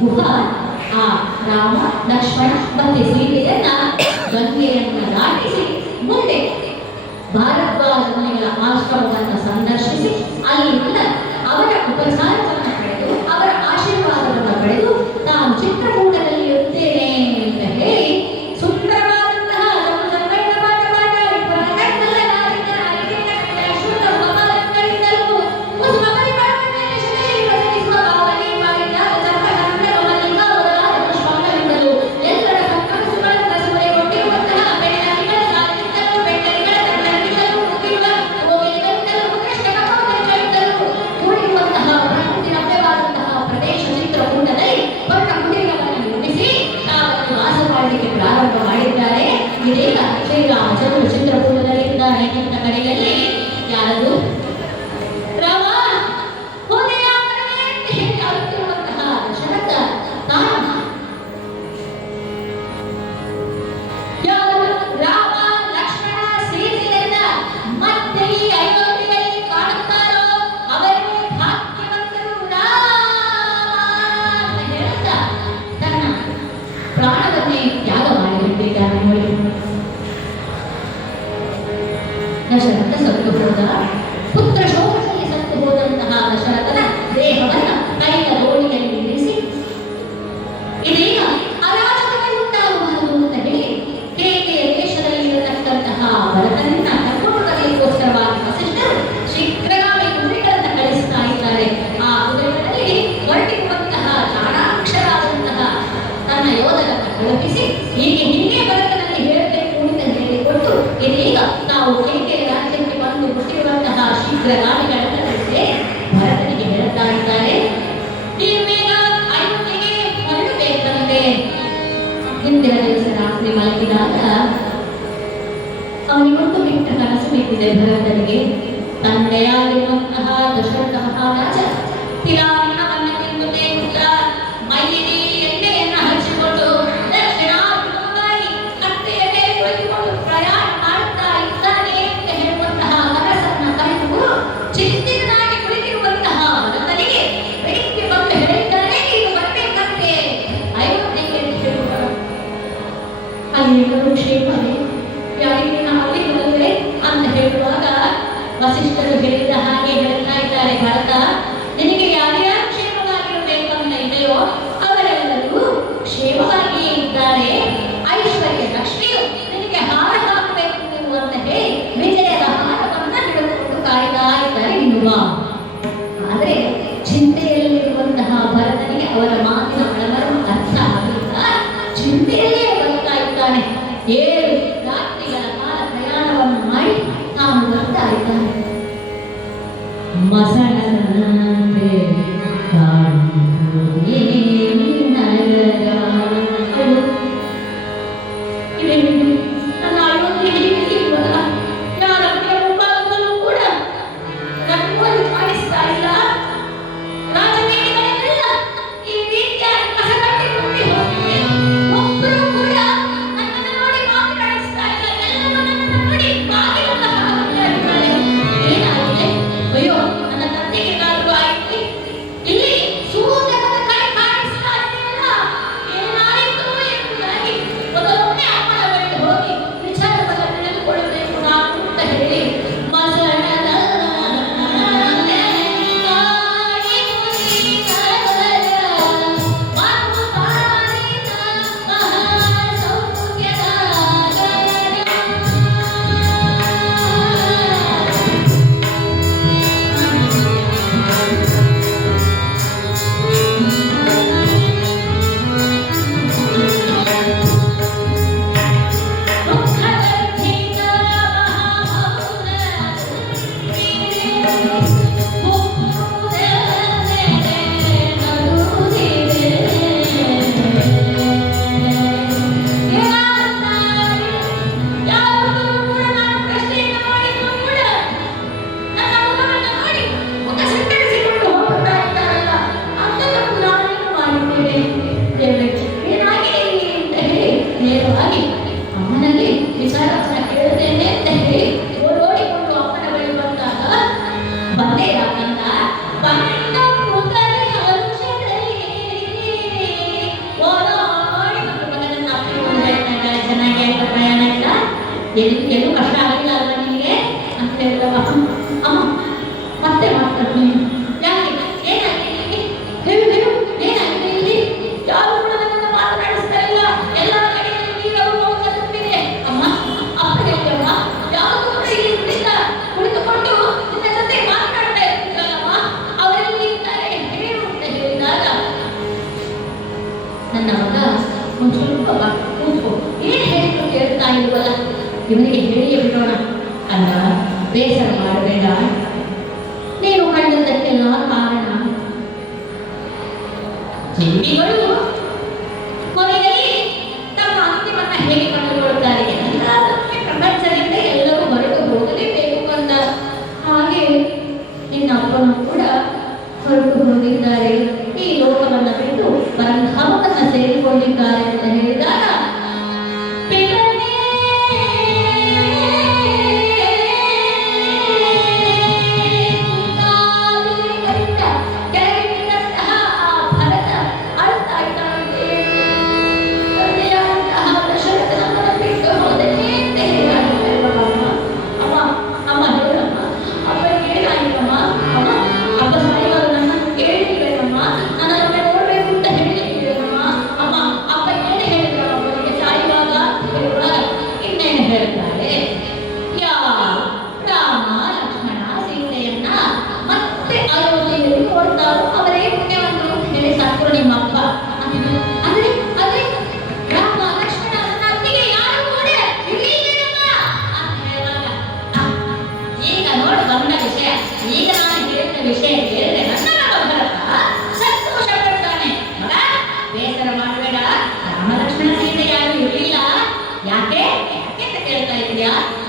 ಗುಹ ಆ ರಾಮ ಲಕ್ಷ್ಮಣ ಮತ್ತೆ ಸೀತೆಯನ್ನ ಗಂಗೆಯನ್ನ ದಾಟಿಸಿ ಮುಂದೆ ಭಾರದ್ವಾಜ ಮುನಿಗಳ ಆಶ್ರಮವನ್ನು ಸಂದರ್ಶಿಸಿ ಅಲ್ಲಿಂದ ಅವರ ಉಪಚಾರವನ್ನು ಪಡೆದು ಅವರ ಆಶೀರ್ವಾದವನ್ನು ಪಡೆದು ತಾನು ಚಿತ್ರಕೂಟದಲ್ಲಿ ಇರುತ್ತೇನೆ ಅಂತ ಹೇಳಿ ಸುಂದರವಾದಂತಹ ಪ್ರಾರಂಭ ಮಾಡಿದ್ದಾರೆ. ಇದೀಗ ಶ್ರೀರಾಮಚಂದ್ರ ಚಿತ್ರಕೂಟದಲ್ಲಿದ್ದಾರೆ ನಿಂತ ಕಡೆಯಲ್ಲಿ ಯಾರದು ರಾಮ ಅಳುತ್ತಿರುವಂತಹ ದಶರಥ ತಾನು ರಾಮ ಲಕ್ಷ್ಮಣ ಸೀತೆಯನ್ನ ಮತ್ತೆ ಈ ಅಯೋಧ್ಯೆಯಲ್ಲಿ ಕಾಣುತ್ತಾರೋ ಅವರೇ ಭಾಗ್ಯವಂತರು ಅಂತ ಹೇಳ್ತಾ ತನ್ನ ಪ್ರಾಣವನ್ನೇ ತ್ಯಾಗ ಮಾಡಿಬಿಟ್ಟಿದ್ದಾನೆ. ನೋಡಿ, ದಶರಥ ಸತ್ತು ಹೋದ. ಪುತ್ರ ಶೋಕದಲ್ಲಿ ಸತ್ತು ಹೋದಂತಹ ದಶರಥನ ದೇಹವನ್ನು ಕೈಯ ದೋಣಿಯಲ್ಲಿ ಇರಿಸಿ ಇದೀಗ ಅರಾಜಕತೆ ಉಂಟಾಗಬಾರದು ಅಂತ ಹೇಳಿ ಕೇಕೆಯ ದೇಶದಲ್ಲಿ ಇರತಕ್ಕಂತಹ ಭರತನನ್ನ ಕರ್ಕೊಂಡು ಬರಲಿಕ್ಕೋಸ್ಕರವಾಗಿ ವಸಿಷ್ಠರು ಶೀಘ್ರಗಾಮಿ ಕುದುರೆಗಳನ್ನು ಕಳಿಸ್ತಾ ಇದ್ದಾರೆ. ಆ ಕುದುರೆಗಳಲ್ಲಿ ಹೊರಟಿರುವಂತಹ ಚಾಣಾಕ್ಷರಾದಂತಹ ತನ್ನ ಯೋಧರನ್ನು ಕಳುಹಿಸಿ ಹೀಗೆ ಭರತನಲ್ಲಿ ಹೇಳಬೇಕು ಅಂತ ಹೇಳಿಕೊಟ್ಟು ಇದೀಗ ನಾವು ಕೇಕೆಯ ರಾಜ್ಯಕ್ಕೆ ಬಂದು ಹುಟ್ಟಿರುವಂತಹ ಶೀಘ್ರಗಾಮಿಗಳನ್ನು ಭರತನಿಗೆ ಹೇಳ್ತಾ ಇದ್ದಾರೆ, ನೀವೇಗ ಅಯೋಧ್ಯೆಗೆ ಹೊರಡಬೇಕಂತೆ. ಹಿಂದಿನ ದಿವಸ ರಾತ್ರಿ ಮಲಗಿದಾಗ ಅವನಿಗೊಂದು ಬಿಟ್ಟ ಕನಸು ಬಿದ್ದಿದೆ ಭರತನಿಗೆ. ತಂದೆಯಾಗಿರುವಂತಹ ದಶರಥ ಮಹಾರಾಜ ತಿಲಾವನ್ನ ತಿನ್ನುತ್ತಾ ಮೈಯಲ್ಲಿ ಎಣ್ಣೆಯನ್ನ ಹಚ್ಚಿಕೊಂಡು ದಕ್ಷಿಣಾಭಿಮುಖವಾಗಿ ಕತ್ತೆಯ ಮೇಲೆ ಕುಳಿತುಕೊಂಡು ಪ್ರಯಾಣ ಮಾಡುತ್ತಾ ಇದ್ದಾನೆ ಅಂತ ಹೇಳುವಂತಹ ಕನಸನ್ನ ಕಂಡು ಚಿಂತಿತನಾಗಿ ಕುಳಿತಿರುವಂತಹ ಭರತನಿಗೆ ಬೆಳಿಗ್ಗೆ ಬಂದು ಹೇಳಿದ್ದಾನೆ, ನೀನು ಬರಬೇಕಂತೆ ಅಯೋಧ್ಯೆಗೆ ಅಂತ ಹೇಳುವ ಅಲ್ಲಿರುವ ಕ್ಷೇಮವೇ ಯಾರಿಗೆ ಅಲ್ಲಿ ಬರಲೇ ಅಂತ ಹೇಳುವಾಗ ವಸಿಷ್ಠರು ಹೇಳಿದ ಹಾಗೆ ಹೇಳ್ತಾ ಇದ್ದಾರೆ, ಭರತ ನಿನಗೆ ಯಾರ್ಯಾರು ಕ್ಷೇಮವಾಗಿರಬೇಕಂತ ಇದೆಯೋ ಅವರೆಲ್ಲರೂ ಕ್ಷೇಮವಾಗಿಯೇ ಇದ್ದಾರೆ. ಐಶ್ವರ್ಯ ಲಕ್ಷ್ಮಿಯು ನಿನಗೆ ಹಾರ ಹಾಕಬೇಕು ನೀವು ಅಂತ ಹೇಳಿ ವಿಜಯದ ಹಾರವನ್ನ ಹಿಡಿದುಕೊಂಡು ಕಾಯ್ತಾ ಇದ್ದಾರೆ ಇನ್ನುವ. ಆದರೆ ಚಿಂತೆಯಲ್ಲಿರುವಂತಹ ಭರತನಿಗೆ ಅವರ ಮಾತಿನ ಒಳಮರು ಅರ್ಥ ಆಗಿಲ್ಲ. ಚಿಂತೆಯಲ್ಲೇ ಬರ್ತಾ ಇದ್ದಾನೆ. 7 ರಾತ್ರಿಗಳ ಕಾಲ ಪ್ರಯಾಣವನ್ನು ಮಾಡಿ ತಾನು ಬರ್ತಾ ಇದ್ದಾನೆ. ಮಸಣನಂತೆ ನನ್ನ ಅಯೋಧ್ಯೆಯಲ್ಲಿರುವಲ್ಲ ಯಾರ ಮುಖಾಂತರೂ ಕೂಡ ನನಗೆ ಕಾಣಿಸ್ತಾ ಇಲ್ಲ. ರಾಜವೀಡಿಗಳೆಲ್ಲ ಈ ರೀತಿಯಾಗಿ ಎಲ್ಲೂ ಕಷ್ಟ ಆಗಿಲ್ಲ ಅಲ್ವಾ ನಿನಗೆ ಅಂತ ಹೇಳಿದಾಗ ಅಮ್ಮ ಮತ್ತೆ ಮಾತಾಡ್ತೀನಿ. ಯಾಕೆ ಏನಾಗಿದೆ ಹೇಳು ಹೇಳು, ಏನಾಗಿದೆ ಇಲ್ಲಿ? ಯಾರು ಕೂಡ ನನ್ನನ್ನು ಮಾತನಾಡಿಸ್ತಾ ಇಲ್ಲ, ಎಲ್ಲ ಕಡೆಯಲ್ಲಿ ನೀರವು ಮೌನ ತುಂಬಿದೆ. ಅಮ್ಮ ಅಪ್ಪ ಹೇಳಿದಮ್ಮ ಯಾವುದು ಕೂಡ ಇಲ್ಲಿ ಕುಳಿತುಕೊಂಡು ನಿನ್ನ ಜೊತೆ ಮಾತನಾಡ್ತಾ ಇರ್ತಿದ್ದಲ್ಲಮ್ಮ, ಅವರೆಲ್ಲಿ ಇದ್ದಾರೆ ಹೇಳು ಅಂತ ಹೇಳಿದಾಗ ನನ್ನ ಮಗ ಒಂದು ಸ್ವಲ್ಪ ಕೂತು ಏನ್ ಹೇಳಿದ್ರು ಕೇಳ್ತಾ ಇಲ್ವಲ್ಲ, ಇವನಿಗೆ ಹೇಳಿಯೇ ಬಿಡೋಣ ಅಲ್ಲ, ಬೇಸರ ಮಾಡಬೇಡ, ನೀನು ಕಂಡದ್ದಕ್ಕೆಲ್ಲ ಕಾರಣ ಜೀವಿಗಳು ಕೊನೆಯಲ್ಲಿ ತಮ್ಮ ಅಂತಿಮನ್ನ ಹೇಗೆ ಕಂಡುಕೊಳ್ಳುತ್ತಾರೆ ಎಲ್ಲದಕ್ಕೆ ಪ್ರಪಂಚದಿಂದ ಎಲ್ಲರೂ ಹೊರಟು ಹೋಗಲೇಬೇಕು ಅಂತ. ಹಾಗೆ ನಿನ್ನ ಅಪ್ಪನೂ ಕೂಡ ಹೊರಟು ಹೋಗಿದ್ದಾರೆ, ಈ ಲೋಕವನ್ನು ಬಿಟ್ಟು ಪರಧಾಮವನ್ನು ಸೇರಿಕೊಂಡಿದ್ದಾರೆ ಅಂತ ಹೇಳಿದಾಗ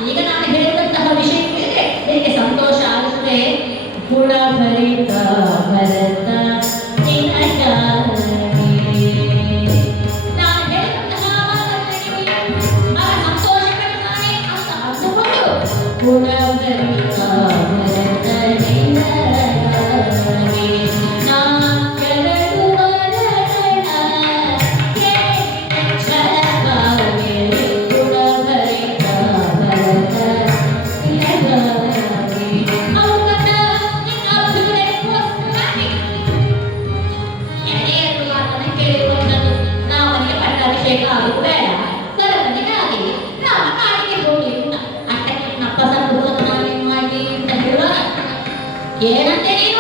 ಈಗ ನಾನು ಹೇಳಿದಂತಹ ವಿಷಯಕ್ಕೆ ನಿನಗೆ ಸಂತೋಷ ಆಗುತ್ತದೆ. ಗುಣಭರಿತ ಭರತ ನಾನು ಹೇಳಿದಂತಹ ಸಂತೋಷ ಪಡ್ತಾನೆ ಅಂತ ಅಂದುಕೊಂಡು ಗುಣಭರಿತ ಭರತ ಏನಂತೆ ನೀನು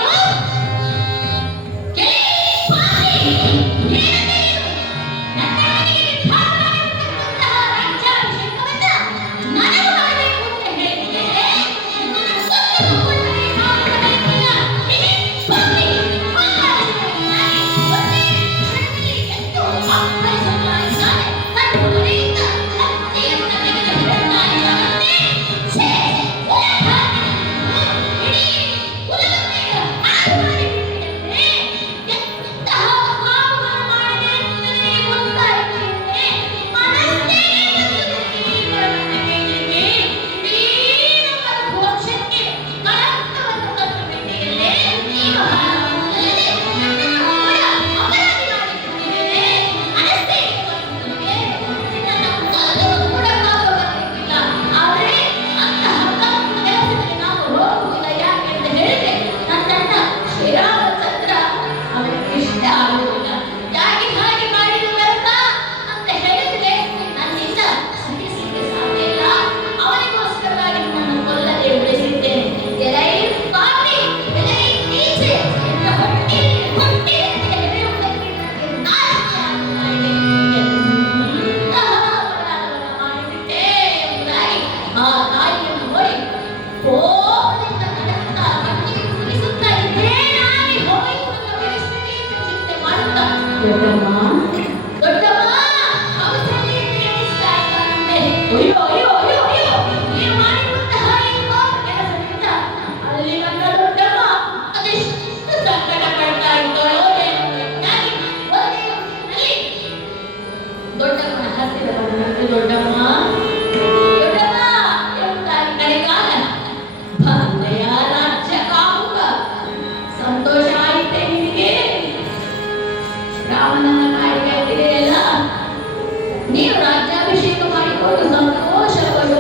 ನೀವು ರಾಜ್ಯಾಭಿಷೇಕ ಮಾಡಿಕೊಂಡು ಸಂತೋಷಗಳು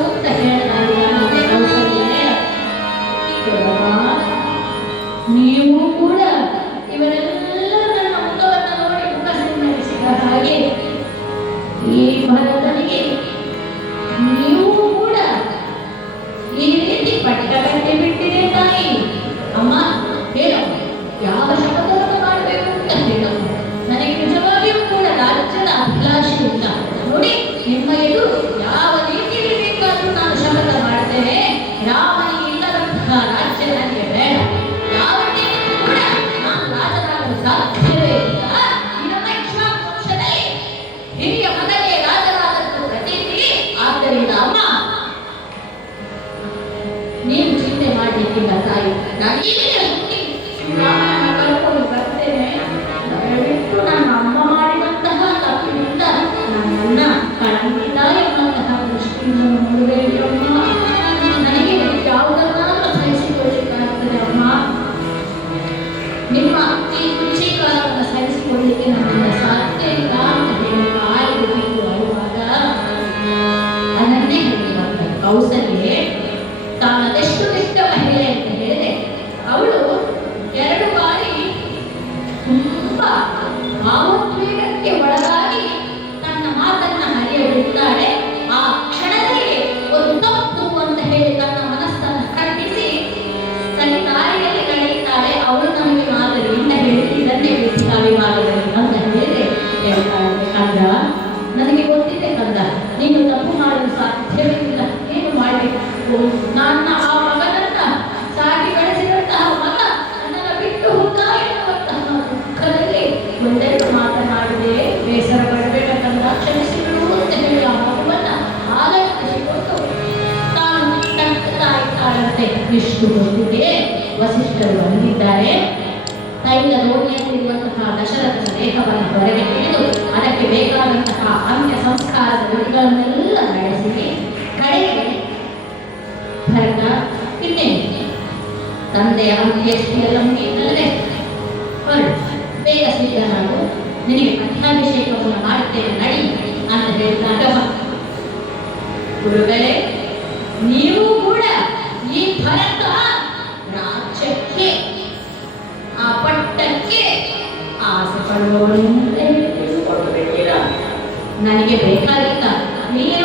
ಭಾವೋದ್ವೇಗಕ್ಕೆ ಒಳಗಾಗಿ ತನ್ನ ಮಾತನ್ನ ಹರಿಯ ಬಿಡ್ತಾಳೆ. ಆ ಕ್ಷಣದಲ್ಲಿ ಒಂದು ತಪ್ಪು ಅಂತ ಹೇಳಿ ತನ್ನ ಮನಸ್ಸನ್ನು ಖಂಡಿಸಿ ತನ್ನ ದಾರಿಯಲ್ಲಿ ನಡೆಯುತ್ತಾಳೆ. ಅವಳು ನಮಗೆ ಮಾದರಿಯಿಂದ ಹೇಳಿ ಇದನ್ನೇ ಬಿಸಿ ಕಾವಿಮಾಗದಲ್ಲಿ ಅಂತ ಹೇಳಿ ಹೇಳ್ತಾಳೆ, ಕಂದ ನನಗೆ ಗೊತ್ತಿದೆ ಕಂದ, ನೀನು ತಪ್ಪು ಮಾಡಲು ಸಾಧ್ಯವಿಲ್ಲ. ಏನು ಮಾಡಬೇಕು? ನನ್ನ ಆ ಮಗನನ್ನ ಸಾಕಿ ಬೆಳೆಸಿದಂತಹ ಮಗ ನನ್ನನ್ನು ಬಿಟ್ಟು ಹೋದ ಎನ್ನುವಂತಹ ದುಃಖದಲ್ಲಿ ಒಂದೆರಡು ಮಾತನಾಡಿದೆ. ಬೇಸರ ಪಡಬೇಕಂದ, ಕ್ಷಮಿಸಿಬಿಡು ಅಂತ ಹೇಳಿ ಆ ಮಗುವನ್ನ ಆಲೋಚಿಸಿಕೊಂಡು ತಾನು ತಾಯಿತಾಳಂತೆ ಇಷ್ಟು ಗೊತ್ತಿದೆ. ವಸಿಷ್ಠರು ಬಂದಿದ್ದಾರೆ. ತೈಲ ದೋಣಿಯಲ್ಲಿರುವಂತಹ ದಶರಥನ ದೇಹವನ್ನು ಹೊರಗೆ ತೆಗೆದು ಅದಕ್ಕೆ ಬೇಕಾದಂತಹ ಅಂತ್ಯ ಸಂಸ್ಕಾರದ ವಿಧಿಗಳನ್ನೆಲ್ಲ ನಡೆಸಿ ಕಡೆಗೆ ಭರತ ಇನ್ನೇ ತಂದೆಯ ಅಂತ್ಯಷ್ಟಿಯೆಲ್ಲ ಮುಗಿಯುತ್ತಲ್ಲದೆ ಹೊರಡು, ಬೇಗ ಸಿದ್ಧನಾಗು, ನಿನಗೆ ಪಟ್ಟಾಭಿಷೇಕವನ್ನು ಮಾಡುತ್ತೇನೆ ನಡಿ ಅಂತ ಹೇಳಿದಾಗ, ಗುರುಗಳೇ ನೀವು ಕೂಡ ಈ ಭರತ ರಾಜ್ಯಕ್ಕೆ ಆ ಪಟ್ಟಕ್ಕೆ ಆಸೆ ಪಡುವವನು ತಿಳಿದುಕೊಳ್ಳಬೇಕಿಲ್ಲ. ನನಗೆ ಬೇಕಾಗಿಲ್ಲ, ನೀನು